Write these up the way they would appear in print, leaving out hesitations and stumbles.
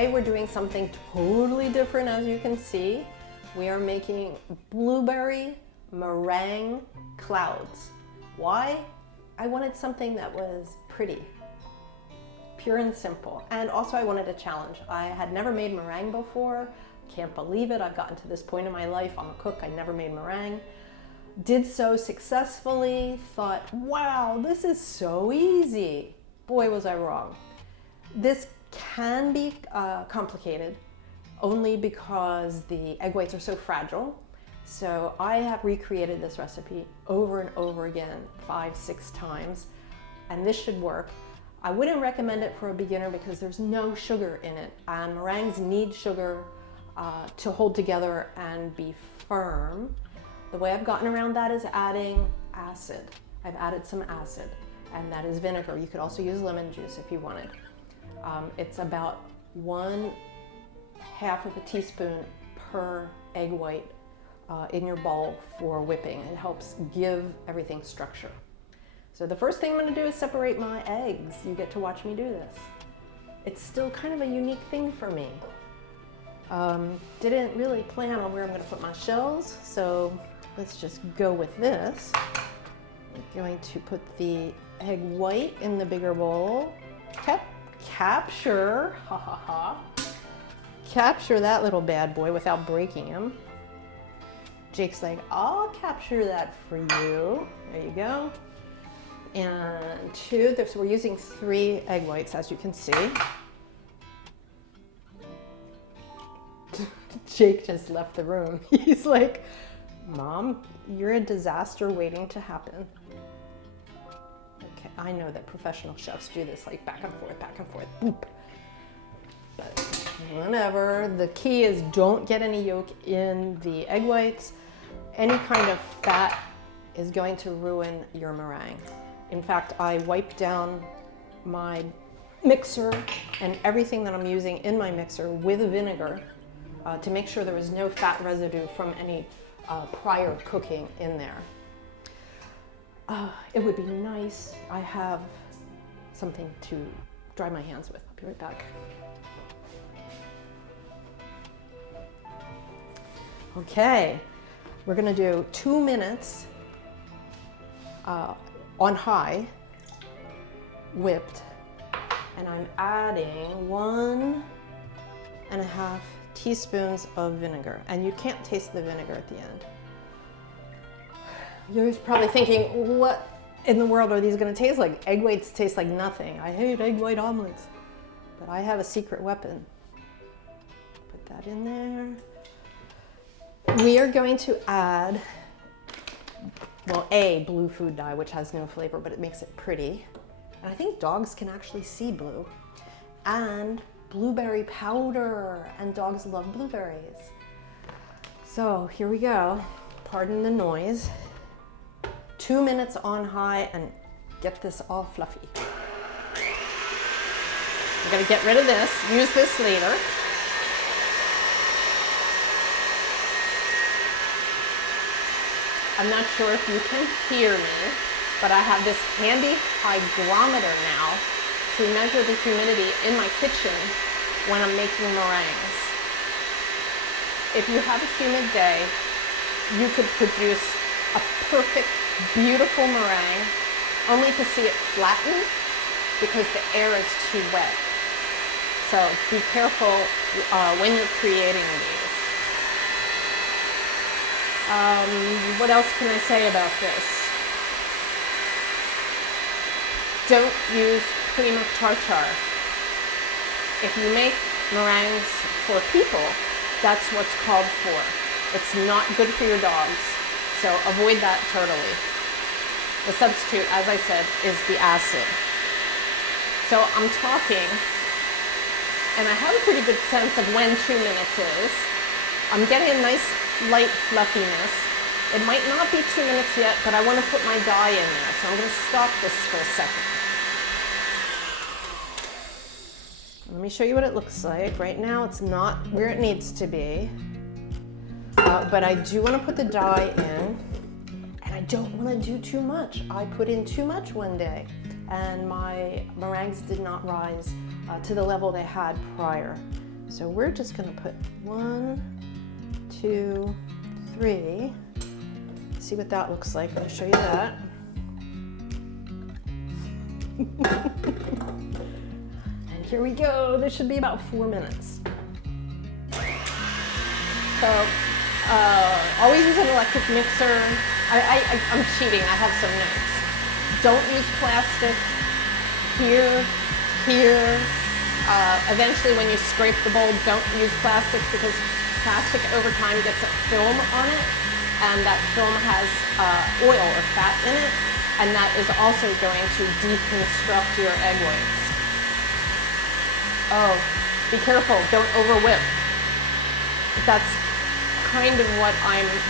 today we're doing something totally different. As you can see, we are making blueberry meringue clouds. Why? I wanted something that was pretty, pure and simple. And also I wanted a challenge. I had never made meringue before. Can't believe it. I've gotten to this point in my life. I'm a cook. I never made meringue. Did so successfully. Thought, wow, this is so easy. Boy, was I wrong. This can be complicated only because the egg whites are so fragile. So I have recreated this recipe over and over again, 5-6 times, and this should work. I wouldn't recommend it for a beginner because there's no sugar in it, and meringues need sugar to hold together and be firm. The way I've gotten around that is adding acid. I've added some acid, and that is vinegar. You could also use lemon juice if you wanted. It's about 1/2 of a teaspoon per egg white in your bowl for whipping. It helps give everything structure. So the first thing I'm going to do is separate my eggs. You get to watch me do this. It's still kind of a unique thing for me. Didn't really plan on where I'm going to put my shells, so let's just go with this. I'm going to put the egg white in the bigger bowl. Capture, ha ha ha. Capture that little bad boy without breaking him. Jake's like, I'll capture that for you. There you go. And 2, so we're using 3 egg whites, as you can see. Jake just left the room. He's like, Mom, you're a disaster waiting to happen. Okay, I know that professional chefs do this, like back and forth, boop. But whatever. The key is don't get any yolk in the egg whites. Any kind of fat is going to ruin your meringue. In fact, I wiped down my mixer and everything that I'm using in my mixer with vinegar to make sure there was no fat residue from any prior cooking in there. It would be nice. I have something to dry my hands with. I'll be right back. Okay, we're gonna do 2 minutes on high, whipped, and I'm adding 1.5 teaspoons of vinegar, and you can't taste the vinegar at the end. You're probably thinking, what in the world are these gonna taste like? Egg whites taste like nothing. I hate egg white omelets, but I have a secret weapon. Put that in there. We are going to add, well, blue food dye, which has no flavor, but it makes it pretty. And I think dogs can actually see blue. And blueberry powder, and dogs love blueberries. So here we go. Pardon the noise. 2 minutes on high and get this all fluffy. We're gonna get rid of this, use this later. I'm not sure if you can hear me, but I have this handy hygrometer now to measure the humidity in my kitchen when I'm making meringues. If you have a humid day, you could produce a perfect, beautiful meringue only to see it flatten because the air is too wet. So be careful when you're creating these. What else can I say about this? Don't use cream of tartar. If you make meringues for people, that's what's called for. It's not good for your dogs, so avoid that totally. The substitute, as I said, is the acid. So I'm talking, and I have a pretty good sense of when 2 minutes is. I'm getting a nice light fluffiness. It might not be 2 minutes yet, but I want to put my dye in there, so I'm going to stop this for a second. Let me show you what it looks like. Right now it's not where it needs to be, but I do want to put the dye in, and I don't want to do too much. I put in too much one day, and my meringues did not rise to the level they had prior. So we're just gonna put 1, 2, 3. See what that looks like. I'll show you that. And here we go. This should be about 4 minutes. So always use an electric mixer. I'm cheating. I have some notes. Don't use plastic here. Eventually when you scrape the bowl, don't use plastic because plastic over time gets a film on it, and that film has oil or fat in it, and that is also going to deconstruct your egg whites. Oh, be careful, don't over whip. That's kind of what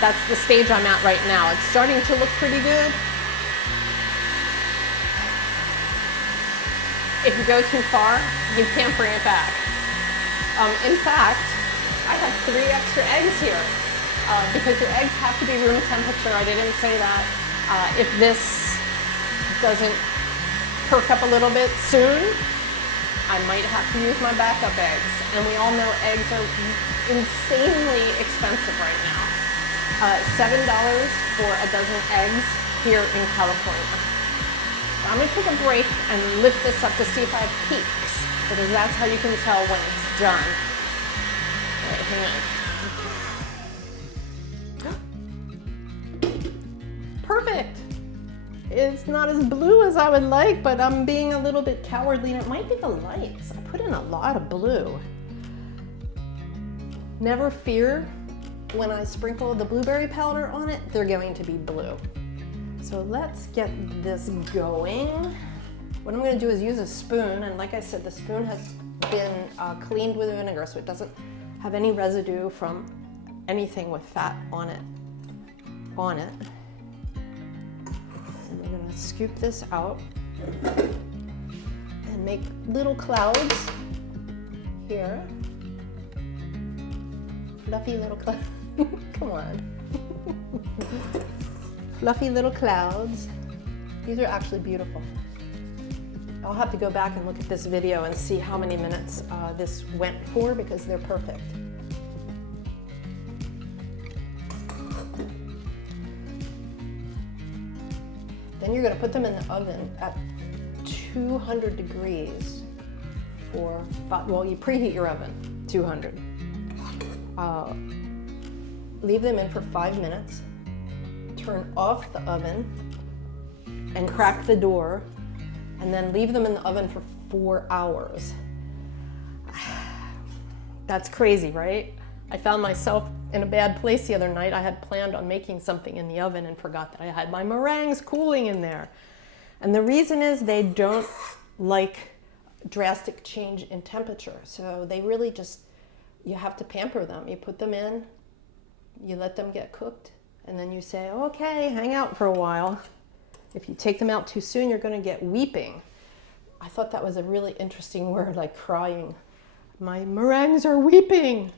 that's the stage I'm at right now. It's starting to look pretty good. If you go too far, you can't bring it back. In fact, I have 3 extra eggs here because your eggs have to be room temperature. I didn't say that. If this doesn't perk up a little bit soon, I might have to use my backup eggs. And we all know eggs are insanely expensive right now. $7 for a dozen eggs here in California. I'm gonna take a break and lift this up to see if I have peaks, because that's how you can tell when it's done. All right, hang on. Perfect. It's not as blue as I would like, but I'm being a little bit cowardly, and it might be the lights. I put in a lot of blue. Never fear, when I sprinkle the blueberry powder on it, they're going to be blue. So let's get this going. What I'm going to do is use a spoon, and like I said, the spoon has been cleaned with vinegar, so it doesn't have any residue from anything with fat on it. And we're going to scoop this out and make little clouds here. Fluffy little clouds. Come on. Fluffy little clouds. These are actually beautiful. I'll have to go back and look at this video and see how many minutes this went for, because they're perfect. Then you're going to put them in the oven at 200 degrees for, well, you preheat your oven, 200. Leave them in for 5 minutes. Turn off the oven and crack the door, and then leave them in the oven for 4 hours. That's crazy, right? I found myself in a bad place the other night. I had planned on making something in the oven and forgot that I had my meringues cooling in there. And the reason is they don't like drastic change in temperature. So they really just, you have to pamper them. You put them in, you let them get cooked, and then you say, okay, hang out for a while. If you take them out too soon, you're going to get weeping. I thought that was a really interesting word, like crying. My meringues are weeping.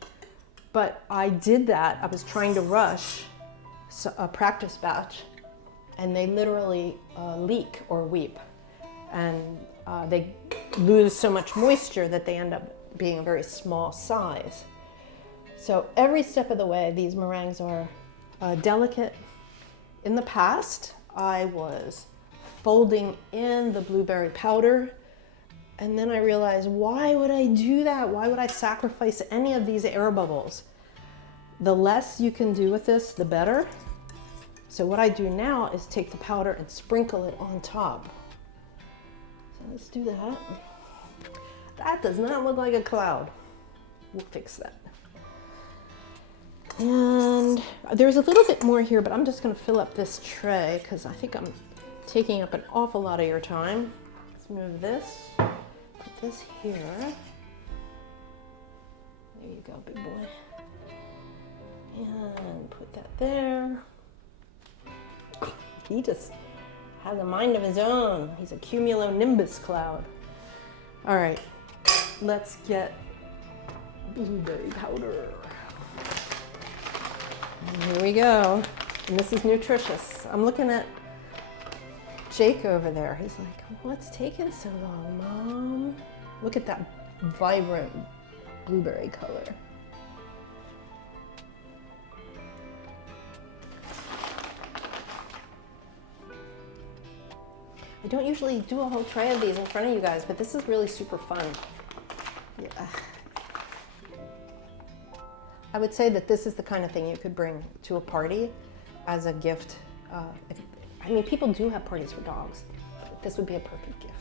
But I did that. I was trying to rush a practice batch, and they literally leak or weep. And they lose so much moisture that they end up being a very small size. So every step of the way, these meringues are delicate. In the past, I was folding in the blueberry powder, and then I realized, why would I do that? Why would I sacrifice any of these air bubbles? The less you can do with this, the better. So what I do now is take the powder and sprinkle it on top. So let's do that. That does not look like a cloud. We'll fix that. And there's a little bit more here, but I'm just going to fill up this tray because I think I'm taking up an awful lot of your time. Let's move this, put this here. There you go, big boy. And put that there. He just has a mind of his own. He's a cumulonimbus cloud. All right, let's get blueberry powder. And here we go. And this is nutritious. I'm looking at Jake over there. He's like, what's taking so long, Mom? Look at that vibrant blueberry color. I don't usually do a whole tray of these in front of you guys, but this is really super fun. Yeah. I would say that this is the kind of thing you could bring to a party as a gift. I mean, people do have parties for dogs, but this would be a perfect gift.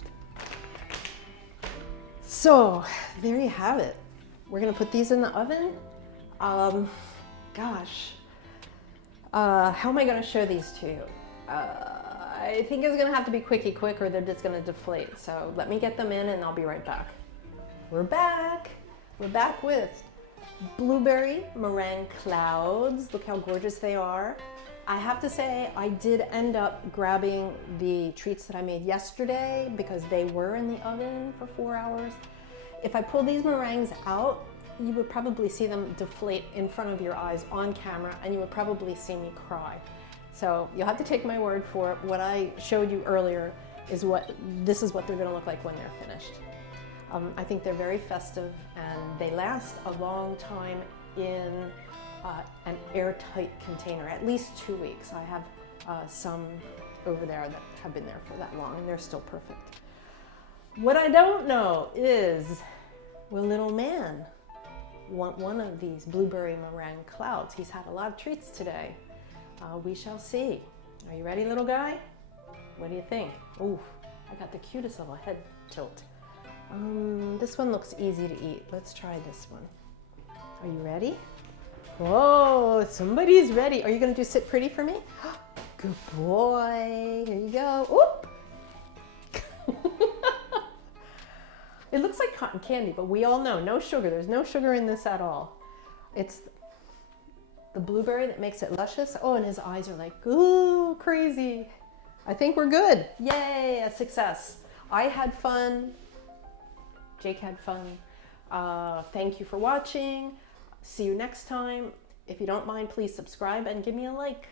So there you have it. We're gonna put these in the oven. Gosh, how am I gonna show these to you? I think it's gonna have to be quick or they're just gonna deflate. So let me get them in and I'll be right back. We're back. We're back with blueberry meringue clouds. Look how gorgeous they are. I have to say, I did end up grabbing the treats that I made yesterday because they were in the oven for 4 hours. If I pull these meringues out, you would probably see them deflate in front of your eyes on camera, and you would probably see me cry. So you'll have to take my word for it. What I showed you earlier is this is what they're gonna look like when they're finished. I think they're very festive and they last a long time in an airtight container, at least 2 weeks. I have some over there that have been there for that long and they're still perfect. What I don't know is, will little man want one of these blueberry meringue clouds? He's had a lot of treats today. We shall see. Are you ready, little guy? What do you think? Ooh, I got the cutest little head tilt. This one looks easy to eat. Let's try this one. Are you ready? Whoa, somebody's ready. Are you gonna do sit pretty for me? Good boy. Here you go. Oop. It looks like cotton candy, but we all know no sugar. There's no sugar in this at all. It's the blueberry that makes it luscious. Oh, and his eyes are like, ooh, crazy. I think we're good. Yay, a success. I had fun. Jake had fun. Thank you for watching. See you next time. If you don't mind, please subscribe and give me a like.